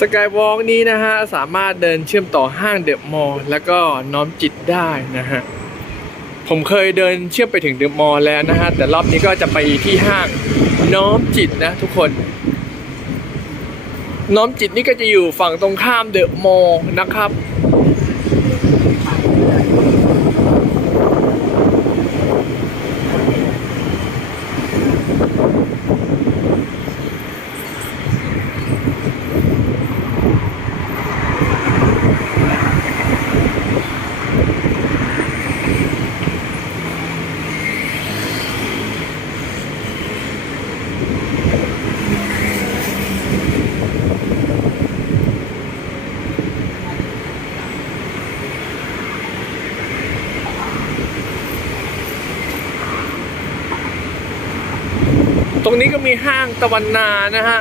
สกายวอล์กนี้นะฮะ สามารถเดินเชื่อมต่อห้างเดอะมอลล์แล้วก็น้อมจิตได้นะฮะ ผมเคยเดินเชื่อมไปถึงเดอะมอลล์แล้วนะฮะ แต่รอบนี้ก็จะไปที่ห้างน้อมจิตนะทุกคน น้อมจิตนี่ก็จะอยู่ฝั่งตรงข้ามเดอะมอลล์นะครับ ตรงนี้ก็มีห้างตะวันนานะฮะ